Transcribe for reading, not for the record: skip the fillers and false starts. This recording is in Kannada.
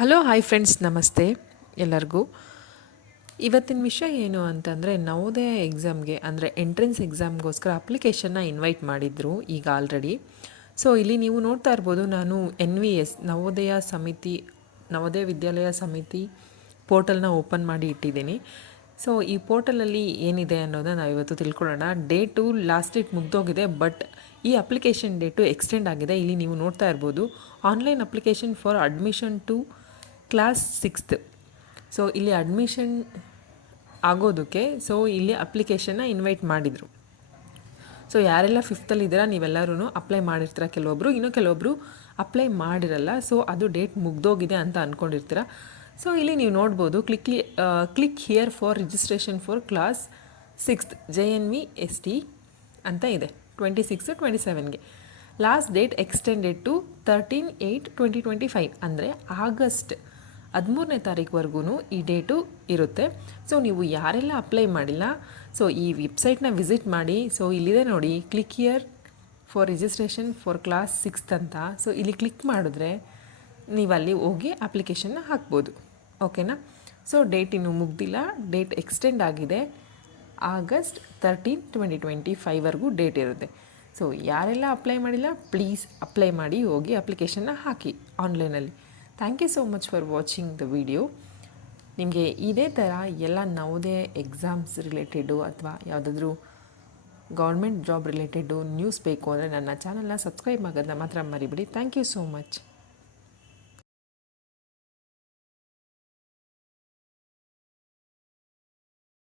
ಹಲೋ ಹಾಯ್ ಫ್ರೆಂಡ್ಸ್, ನಮಸ್ತೆ ಎಲ್ಲರಿಗೂ. ಇವತ್ತಿನ ವಿಷಯ ಏನು ಅಂತಂದರೆ, ನವೋದಯ ಎಕ್ಸಾಮ್ಗೆ ಅಂದರೆ ಎಂಟ್ರೆನ್ಸ್ ಎಕ್ಸಾಮ್ಗೋಸ್ಕರ ಅಪ್ಲಿಕೇಶನ್ನ ಇನ್ವೈಟ್ ಮಾಡಿದರು ಈಗ ಆಲ್ರೆಡಿ. ಸೊ ಇಲ್ಲಿ ನೀವು ನೋಡ್ತಾ ಇರ್ಬೋದು, ನಾನು NVS ನವೋದಯ ವಿದ್ಯಾಲಯ ಸಮಿತಿ ಪೋರ್ಟಲ್ನ ಓಪನ್ ಮಾಡಿ ಇಟ್ಟಿದ್ದೀನಿ. ಸೊ ಈ ಪೋರ್ಟಲಲ್ಲಿ ಏನಿದೆ ಅನ್ನೋದನ್ನ ನಾವು ಇವತ್ತು ತಿಳ್ಕೊಳ್ಳೋಣ. ಡೇಟು ಲಾಸ್ಟ್ ಡೇಟ್ ಮುಗ್ದೋಗಿದೆ, ಬಟ್ ಈ ಅಪ್ಲಿಕೇಶನ್ ಡೇಟು ಎಕ್ಸ್ಟೆಂಡ್ ಆಗಿದೆ. ಇಲ್ಲಿ ನೀವು ನೋಡ್ತಾ ಇರ್ಬೋದು, online application for admission to class 6th. So ಇಲ್ಲಿ ಅಡ್ಮಿಷನ್ ಆಗೋದಕ್ಕೆ ಇಲ್ಲಿ ಅಪ್ಲಿಕೇಶನ್ನ ಇನ್ವೈಟ್ ಮಾಡಿದರು. ಸೊ ಯಾರೆಲ್ಲ 5th ಇದ್ದೀರಾ ನೀವೆಲ್ಲರೂ ಅಪ್ಲೈ ಮಾಡಿರ್ತೀರ, ಇನ್ನು ಕೆಲವೊಬ್ಬರು ಅಪ್ಲೈ ಮಾಡಿರಲ್ಲ. ಸೊ ಅದು ಡೇಟ್ ಮುಗ್ದೋಗಿದೆ ಅಂತ ಅಂದ್ಕೊಂಡಿರ್ತೀರ. ಸೊ ಇಲ್ಲಿ ನೀವು ನೋಡ್ಬೋದು, click here for registration for class 6th JNVST ಅಂತ ಇದೆ. 26-27ಗೆ ಲಾಸ್ಟ್ ಡೇಟ್ ಎಕ್ಸ್ಟೆಂಡೆಡ್ ಟು 13/8/2025 ಅಂದರೆ ಆಗಸ್ಟ್ 13ನೇ ತಾರೀಕುವರೆಗೂ ಈ ಡೇಟು ಇರುತ್ತೆ. ಸೊ ನೀವು ಯಾರೆಲ್ಲ ಅಪ್ಲೈ ಮಾಡಿಲ್ಲ, ಸೊ ಈ ವೆಬ್ಸೈಟ್ನ ವಿಸಿಟ್ ಮಾಡಿ. ಸೊ ಇಲ್ಲಿದೆ ನೋಡಿ, click here for registration for class 6th ಅಂತ. ಸೊ ಇಲ್ಲಿ ಕ್ಲಿಕ್ ಮಾಡಿದ್ರೆ ನೀವು ಅಲ್ಲಿ ಹೋಗಿ ಅಪ್ಲಿಕೇಶನ್ನ ಹಾಕ್ಬೋದು, ಓಕೆನಾ. ಸೊ ಡೇಟ್ ಇನ್ನೂ ಮುಗ್ದಿಲ್ಲ, ಡೇಟ್ ಎಕ್ಸ್ಟೆಂಡ್ ಆಗಿದೆ. ಆಗಸ್ಟ್ 13, 2025ವರೆಗೂ ಡೇಟ್ ಇರುತ್ತೆ. ಸೊ ಯಾರೆಲ್ಲ ಅಪ್ಲೈ ಮಾಡಿಲ್ಲ, ಪ್ಲೀಸ್ ಅಪ್ಲೈ ಮಾಡಿ, ಹೋಗಿ ಅಪ್ಲಿಕೇಶನ್ನ ಹಾಕಿ ಆನ್ಲೈನಲ್ಲಿ. Thank you so much for watching the video. ನಿಮಗೆ ಇದೇ ಥರ ಎಲ್ಲ ನವೋದಯ ಎಕ್ಸಾಮ್ಸ್ ರಿಲೇಟೆಡು ಅಥವಾ ಯಾವುದಾದ್ರೂ ಗೌರ್ಮೆಂಟ್ ಜಾಬ್ ರಿಲೇಟೆಡು ನ್ಯೂಸ್ ಬೇಕು ಅಂದರೆ ನನ್ನ ಚಾನಲ್ನ ಸಬ್ಸ್ಕ್ರೈಬ್ ಆಗೋದನ್ನ ಮಾತ್ರ ಮರಿಬೇಡಿ. Thank you so much.